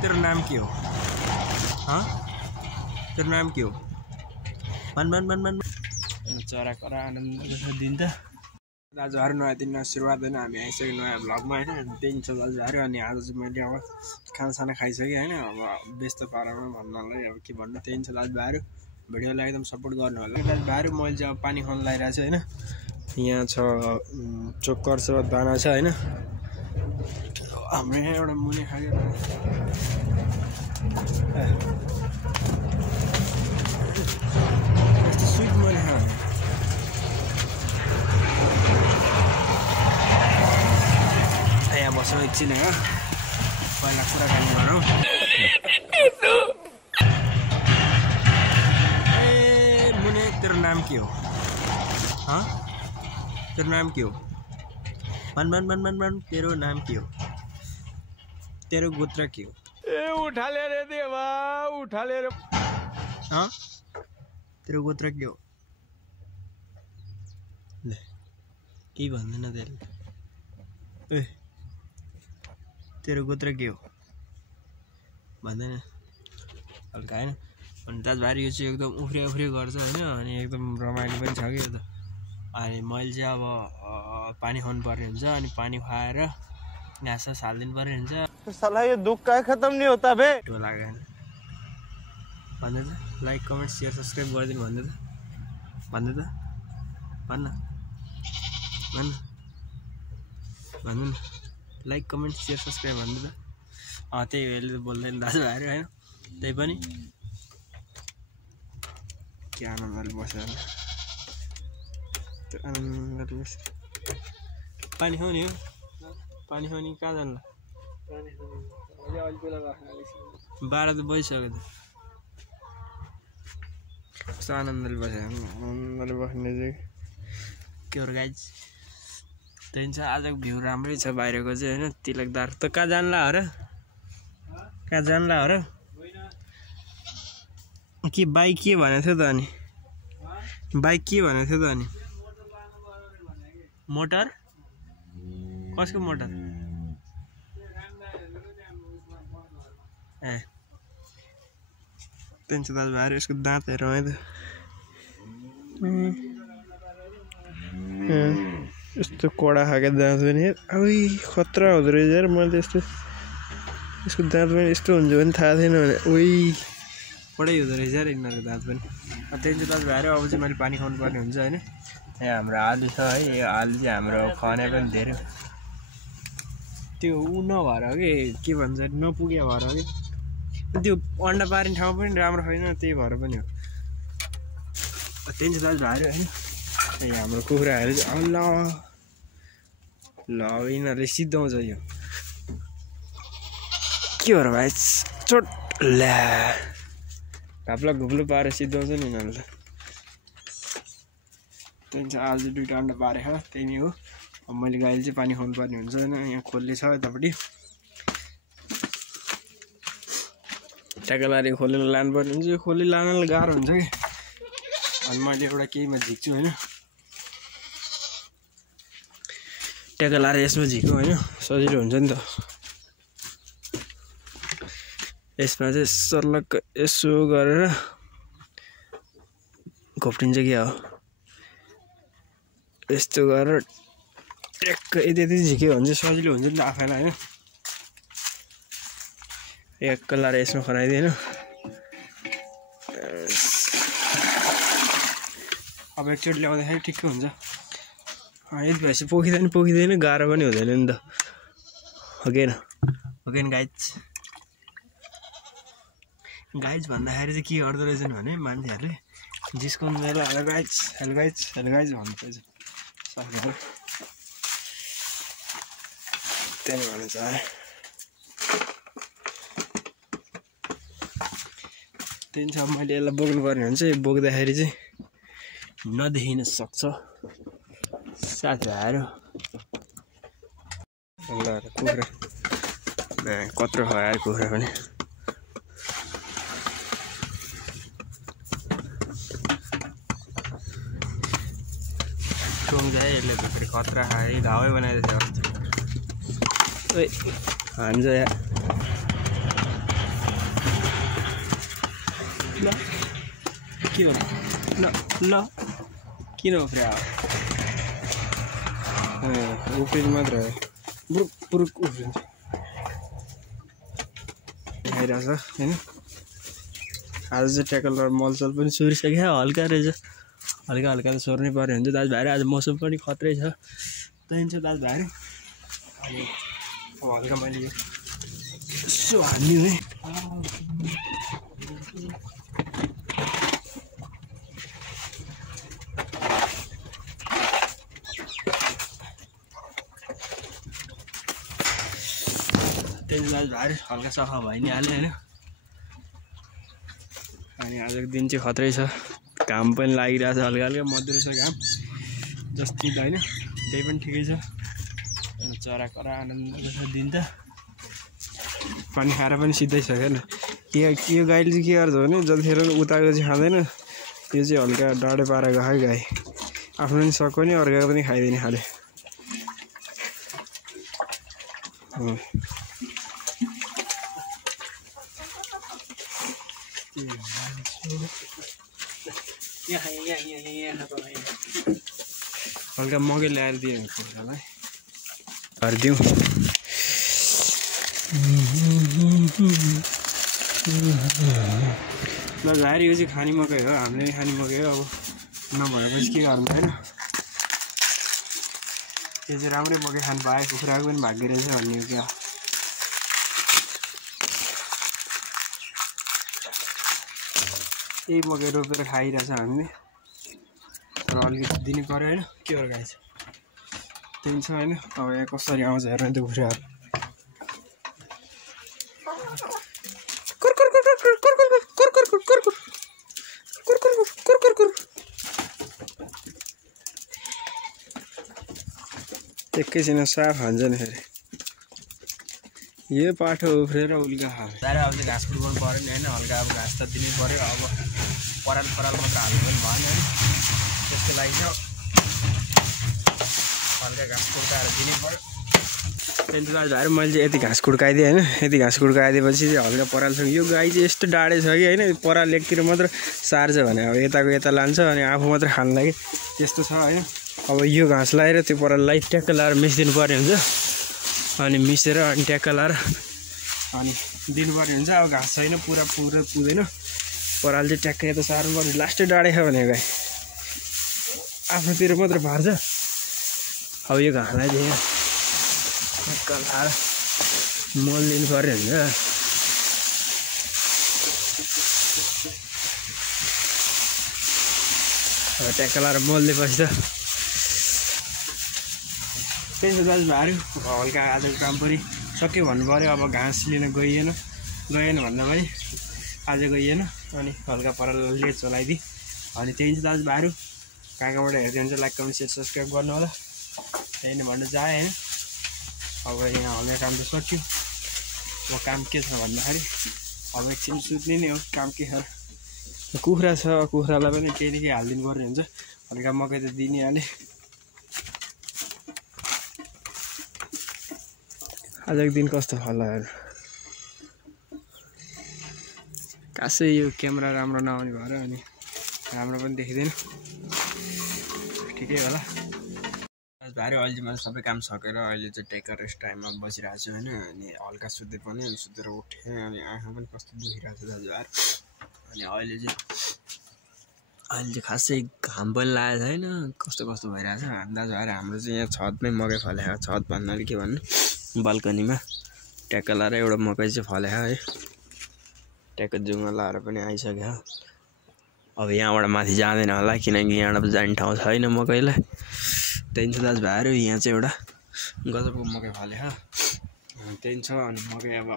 तेरो नाम के हो? हाँ, तेरो नाम के हो? भन भन भन भन। चरा करा आनन्द दिन त दाजुहरू नयाँ दिनमा सुरुवात होइन। हामी आइसक्यो नयाँ भ्लगमा होइन। त्यही छ दाजुहरू। अनि आज चाहिँ मैले अब खानासाना खाइसकेँ होइन। अब व्यस्त पारामा भन्नलाई अब के भन्नु, त्यही छ दाजुभाइहरू। भिडियोलाई एकदम सपोर्ट गर्नु होला दाजुभाइहरू। मैले चाहिँ अब पानी खुवाउनु लागिरहेको छु होइन। यहाँ छ चोकर छ, दाना छ होइन। हाम्रो यहाँ एउटा मुनि खायो यस्तो स्विट मुनि खायो। यहाँ बसौँ एकछिन हो, पहिला कुराकानी गरौँ। ए मुनि तेरो नाम के हो? हाँ, तेरो नाम के हो? भन भन भन भन भन। तेरो नाम के हो? तेरो गोत्र के हो? ए उठा ले रे देवा, उठा ले रे। हाँ, तेरो गोत्र के हो? ले के भन्दैन त्यसले। ए तेरो गोत्र के हो भन्दैन हल्का होइन। अनि दाजुभाइ यो चाहिँ एकदम उफ्रियो गर्छ होइन। अनि एकदम रमाइलो पनि छ कि यो त। अनि मैले चाहिँ अब पानी खुवाउनु पर्ने हुन्छ। अनि पानी खुवाएर घाँस हालिदिनु पर्ने हुन्छ। साला ये दुख का खत्म नहीं होता बे। त्यो लाग्यो भन्दै त लाइक कमेन्ट सेयर सब्सक्राइब गरिदिनु भन्दै त भन्न भन्नु न। लाइक कमेन्ट सेयर सब्सक्राइब भन्दै त त्यही अहिले त बोल्दैन दाजुभाइहरू होइन। त्यही पनि के आनन्दले बसेर त्यो आनन्दले बस्यो। पानी खुवाउने हो, पानी खुवाउने कहाँ जान्ला? 12 त बजिसक्यो त। कस्तो आनन्दले बस्यो, आनन्दले बस्ने चाहिँ के हो गाइज। त्यही छ आजको भ्यू राम्रै छ बाहिरको चाहिँ होइन। तिलकदार त कहाँ जान्ला हो र? कहाँ जान्ला हो र? के बाइक के भनेको थियो त? अनि बाइक के भनेको थियो त? अनि मोटर कसको मोटर? ए त्यही दाजुभाइहरू यसको दाँत हेरौँ है त। यस्तो कडा खाएको दाँत पनि अब खतरा हुँदो रहेछ यार। मैले यस्तो यसको दाँत पनि यस्तो हुन्छ भने थाहा थिएन भने उही कडै हुँदो रहेछ यार यिनीहरूको दाँत पनि। त्यही चाहिँ दाजुभाइहरू अब चाहिँ मैले पानी खुवाउनु पर्ने हुन्छ होइन। यहाँ हाम्रो आलु छ है। यो आलु चाहिँ हाम्रो खने पनि धेरै त्यो नभएर हो कि के भन्छ नपुगे भएर हो कि त्यो अन्डा पार्ने ठाउँ पनि राम्रो छैन, त्यही भएर पनि हो। त्यही चाहिँ दाजुभाइहरू होइन। यहाँ हाम्रो कुखुराहरू चाहिँ ल यिनीहरूले सिद्धाउँछ यो के हो र भाइ चोट ल्या घाप्ला घुप्लो पारेर सिद्धाउँछ नि यिनीहरूले। त्यही चाहिँ आज 2टा अन्डा पारेको त्यही नै हो। अब मैले गाईले चाहिँ पानी खुवाउनु पर्ने हुन्छ होइन। यहाँ खोल्ले छ यतापट्टि ट्याकलारी खोलेर लानुपर्ने हुन्छ। यो खोले लानलाई गाह्रो हुन्छ कि। अनि मैले एउटा केहीमा झिक्छु होइन। ट्याकलारी यसमा झिक्यो होइन, सजिलो हुन्छ नि त। यसमा चाहिँ सर्लक्क यसो गरेर घोप्टिन्छ क्या हो। यस्तो गरेर ट्याक्क यति झिक्यो भने चाहिँ सजिलो हुन्छ नि त आफैलाई होइन। एक लाएर यसमा खनाइदिएँ होइन। अब एकचोटि ल्याउँदाखेरि ठिक्कै हुन्छ। यति भएपछि पोखिँदैन गाह्रो पनि हुँदैन नि त। अगेन गाइज भन्दाखेरि चाहिँ के गर्दो रहेछन् भने मान्छेहरूले जिस्काउनु बेला हेलो गाइज भन्नु रहेछ साथीहरू। त्यही भन्छ त्यही छ। मैले यसलाई बोक्नुपर्ने हुन्छ। यो बोक्दाखेरि चाहिँ नदेखिन सक्छ साथीभाइहरू। ल कुखुरा कत्रो खाएर कुखुरा पनि टोङ जाए यसले त फेरि खतरा खायो। घावै बनाइदिएछ अस्ति। हान्छ या ल के हो ल ल किन उफ्रिया उफ्रिनु मात्र हो बुरुक बुरुक उफ्रिन्छ खाइरहेछ होइन आज चाहिँ ट्याकल मलसल पनि सोरिसक्यो हल्का रहेछ हल्का हल्का त सोर्नै पऱ्यो हुन्छ दाजुभाइहरू आज मौसम पनि खत्रै छ त्यही चाहिँ दाजुभाइहरू अनि अब हल्का मैले यो यसो हाल्ने है त्यही दाजुभाइहरू हल्का सफा भइ नै हाल्यो होइन अनि आजको दिन चाहिँ खत्रै छ घाम पनि लागिरहेछ हल्का हल्का मधुरो छ घाम जस्तै त होइन त्यही पनि ठिकै छ चरा करा आनन्द छ दिन त पानी खाएर पनि सिधै छ क्या यो गाईले चाहिँ के गर्छ भने जतिखेर उताको चाहिँ खाँदैन यो चाहिँ हल्का डाँडे पारा गयो गाई आफ्नो पनि सक्यो नि अर्काको पनि खाइदिने खाले हल्का मकै ल्याएर दियो कुखुरालाई हरिदिउँ ल झारी यो चाहिँ खाने मकै हो हामीले खाने मकै हो अब नभएपछि के गर्नु होइन त्यो चाहिँ राम्रै मकै खानु पायो कुखुराको पनि भाग्य रहेछ भन्ने हो क्या यही मकै रोपेर खाइरहेछ हामीले तर अलिकति दिनु पऱ्यो होइन के हो गाई छ त्यही छ होइन अब यहाँ कसरी आउँछ हेर्नु त्यो कुखुराहरू एकैछिन साफ हान्छ नि फेरि यो पाठो उफ्रेर उल्का खान्छ तर अब चाहिँ घाँस फुट गर्नु पऱ्यो नि होइन हल्का अब घाँस त दिनै पऱ्यो अब पराल मात्र हाल्नु पनि भएन होइन त्यसको लागि चाहिँ हल्का घाँस कुड्काएर दिनै पऱ्यो त्यहाँदेखि दाजुभाइहरू मैले चाहिँ यति घाँस कुड्काइदिएँ होइन यति घाँस कुड्काइदिएपछि चाहिँ हल्का परालसँग यो गाई चाहिँ यस्तो डाँडे छ कि होइन पराल एकतिर मात्र सार्छ भने अब यताको यता लान्छ अनि आफू मात्र खानु लागि त्यस्तो छ होइन अब यो घाँस लगाएर त्यो पराललाई ट्याक्क लाएर मिसिदिनु पर्ने हुन्छ अनि मिसेर अनि ट्याक्क लाएर अनि दिनुपर्ने हुन्छ अब घाँस छैन पुरा पुग्दैन पराल चाहिँ ट्याक्क यता सार्नु पर्ने लास्टै डाँडे छ भने गाई आफ्नोतिर मात्र फार्छ अब यो घाँसलाई चाहिँ ट्याक्क लाएर मल दिनु पर्ने हुन्छ ट्याक्क लाएर मल दिएपछि त त्यही त दाजुभाइहरू हल्का आजको काम पनि सक्यो भन्नु पऱ्यो अब घाँस लिन गइएन भन्दा पनि आज गइएन अनि हल्का परालले चलाइदिएँ अनि त्यही चाहिँ दाजुभाइहरू कहाँबाट हेर्दै हुन्छ लाइक कमेन्ट सेयर सब्सक्राइब गर्नु होला त्यही नै भन्नु चाहे होइन अब यहाँ हल्का काम त सक्यो अब काम के छ भन्दाखेरि अब एकछिन सुत्ने नै हो काम के छ कुखुरा छ कुखुरालाई पनि केही न केही हालिदिनु पर्ने हुन्छ हल्का मकै त दिनै हालेँ आजको दिन कस्तो होला हेर खासै यो क्यामेरा राम्रो नआउने भएर अनि राम्रो पनि देखिँदैन ठिकै होला दाजुभाइहरू अहिले चाहिँ मैले सबै काम सकेर अहिले चाहिँ टेकर रेस्ट टाइममा बसिरहेको छु होइन अनि हल्का सुत्दै पनि अनि सुतेर उठेँ अनि आँखा पनि कस्तो दुखिरहेको छ दाजुभाइहरू अनि अहिले चाहिँ खासै घाम पनि लागेको छैन कस्तो भइरहेछ दाजुभाइहरू हाम्रो चाहिँ यहाँ छतमै मकै फलेको छत भन्नाले के भन्नु बाल्कनीमा ट्याक्क लाएर एउटा मकै चाहिँ फलेको है ट्याक्क जुङ्गा लाएर पनि आइसक्यो अब यहाँबाट माथि जाँदैन होला किनकि यहाँबाट जाने ठाउँ छैन मकैलाई त्यही छ दाजुभाइहरू यहाँ चाहिँ एउटा गजबको मकै फलेको त्यही छ अनि मकै अब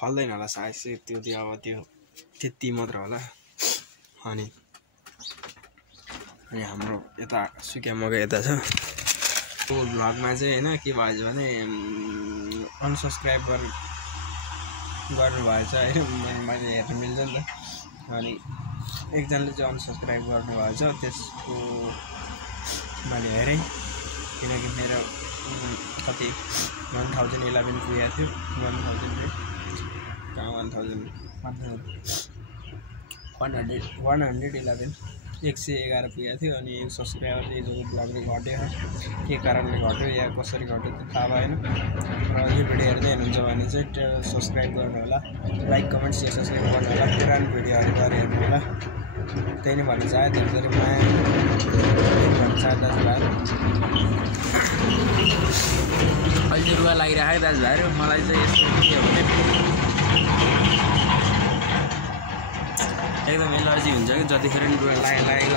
फल्दैन होला सायद चाहिँ त्यो अब त्यो त्यति मात्र होला अनि हाम्रो यता सुकिया मकै यता छ त्यो भ्लगमा चाहिँ होइन के भएछ भने अनसब्सक्राइब गर्नुभएछ होइन मैले हेर्नु मिल्छ नि त अनि एकजनाले चाहिँ अनसब्सक्राइब गर्नुभएछ त्यसको मैले हेरेँ किनकि मेरो कति 1011 पुगेको थियो 1000 कहाँ 1000 111 111 पुगेको थियो अनि सब्सक्राइबर चाहिँ जो ब्लगले घट्यो के कारणले घट्यो या कसरी घट्यो त्यो थाहा भएन र यो भिडियो हेर्दै हुनुहुन्छ भने चाहिँ सब्सक्राइब गर्नु होला लाइक कमेन्ट सेयर सब्सक्राइब गर्नु होला पुरानो भिडियोहरू गएर हेर्नु होला त्यही नै भन्न चाहे धेरै माया भन्न चाहे दाजुभाइ अहिले रुवा लागिरहेको दाजुभाइहरू मलाई चाहिँ यस्तो के हो भने एकदम एलर्जी हुन्छ कि जतिखेर नि रुवा लागेको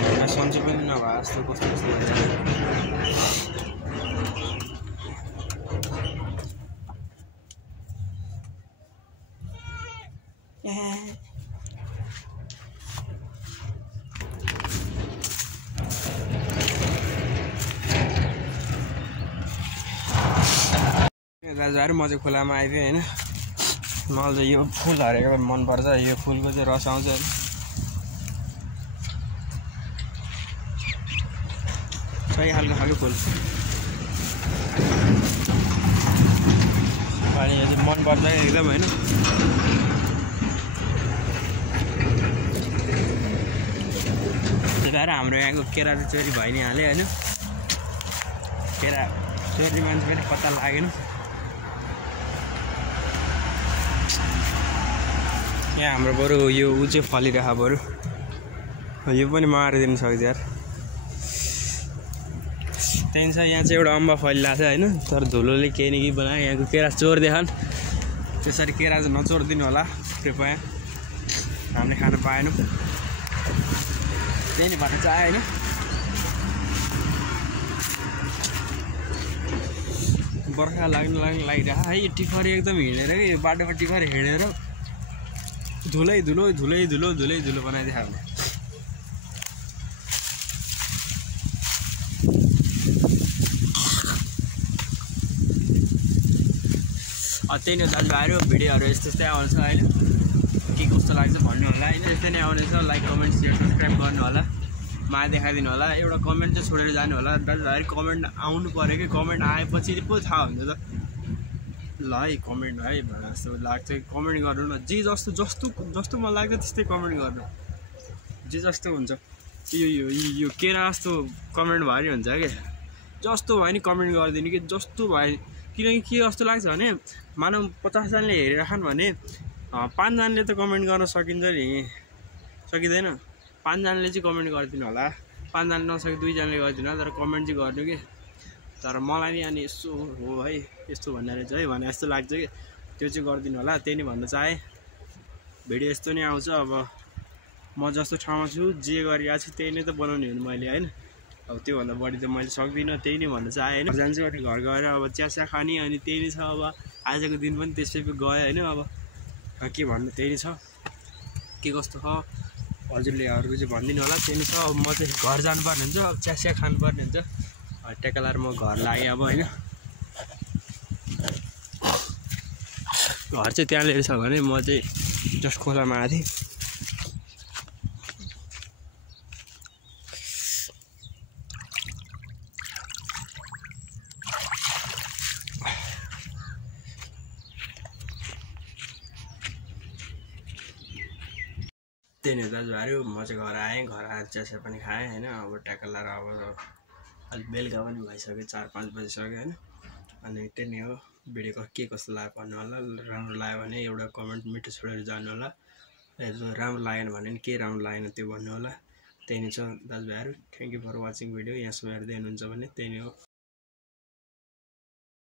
हुन्छ सन्चो पनि नभए जस्तो कस्तो कस्तो दाजुहरू म चाहिँ खोलामा आइदिएँ होइन मलाई चाहिँ यो फुलहरू एकदम मनपर्छ यो फुलको चाहिँ रस आउँछ होइन सही खालको फुल अनि यो चाहिँ मनपर्छ एकदम होइन त्यही भएर हाम्रो यहाँको केरा चाहिँ चोरी भइ नै हाल्यो होइन केरा चोरी मान्छे पनि पत्ता लागेन यहाँ हाम्रो बरु यो ऊ चाहिँ फलिरहेको बरु यो पनि मारिदिनु सक्छ यार त्यहाँदेखि छ यहाँ चाहिँ एउटा अम्बा फलिरहेको छ होइन तर धुलोले केही न केही बनायो यहाँको केरा चोरिदिएन त्यसरी केरा चाहिँ नचोरिदिनु होला कृपया हामीले खान पाएनौँ त्यही नै भन्न चाहे होइन बर्खा लागिरहेको है यो टिफरी एकदम हिँडेर कि बाटोमा टिफरी हिँडेर धुलै धुलो बनाइदियो हामीले त्यही नै दाजुभाइहरू भिडियोहरू यस्तै आउँछ अहिले के कस्तो लाग्छ भन्नु होला होइन यस्तै नै आउनेछ लाइक कमेन्ट सेयर सब्सक्राइब गर्नु होला माया देखाइदिनु होला एउटा कमेन्ट चाहिँ छोडेर जानु होला दाजुभाइ कमेन्ट आउनु पऱ्यो कि कमेन्ट आएपछि पो थाहा हुन्छ त ल है कमेन्ट है भनेर जस्तो लाग्छ कमेन्ट गर्नु न जे जस्तो मन लाग्छ त्यस्तै कमेन्ट गर्नु जे जस्तो हुन्छ यो केरा जस्तो कमेन्ट भारी हुन्छ कि जस्तो भयो नि कमेन्ट गरिदिनु कि जस्तो भयो किनकि के जस्तो लाग्छ भने मानव 50 जनाले हेरिराखन् भने 5 जनाले त कमेन्ट गर्न सकिन्छ नि सकिँदैन 5 जनाले चाहिँ कमेन्ट गरिदिनु होला 5 जनाले नसके 2 जनाले गरिदिनु होला तर कमेन्ट चाहिँ गर्नु कि तर मलाई नि अनि यसो हो है यस्तो भन्ने रहेछ है भने जस्तो लाग्छ कि त्यो चाहिँ गरिदिनु होला त्यही नै भन्न चाहे भिडियो यस्तो नै आउँछ अब म जस्तो ठाउँमा छु जे गरिरहेको छु त्यही नै त बनाउने हो मैले होइन अब त्योभन्दा बढी त मैले सक्दिनँ त्यही नै भन्न चाहे होइन जान्छु अनि घर गएर अब चिया खाने अनि त्यही नै छ अब आजको दिन पनि त्यसै गयो होइन अब के भन्नु त्यही नै छ के कस्तो छ हजुरले अरूको चाहिँ भनिदिनु होला त्यही नै छ अब म चाहिँ घर जानुपर्ने हुन्छ अब चिया खानुपर्ने हुन्छ टेकलाएर म घर लागेँ अब होइन घर चाहिँ त्यहाँ छ भने म चाहिँ जस्ट खोलामा आएको थिएँ त्यही नै दाजुभाइहरू म चाहिँ घर आएँ घर आएर चिया पनि खाएँ होइन अब ट्याकल लगाएर अब अलिक बेलुका पनि भइसक्यो 4-5 बजिसक्यो होइन अनि त्यही नै हो भिडियो के कस्तो लाग्यो भन्नु होला राम्रो लाग्यो भने एउटा कमेन्ट मिठो छोडेर जानु होला राम्रो लागेन भने नि के राम्रो लागेन त्यो भन्नु होला त्यही नै छ दाजुभाइहरू thank you for watching video यहाँसम्म हेर्दै हुनुहुन्छ भने त्यही नै हो।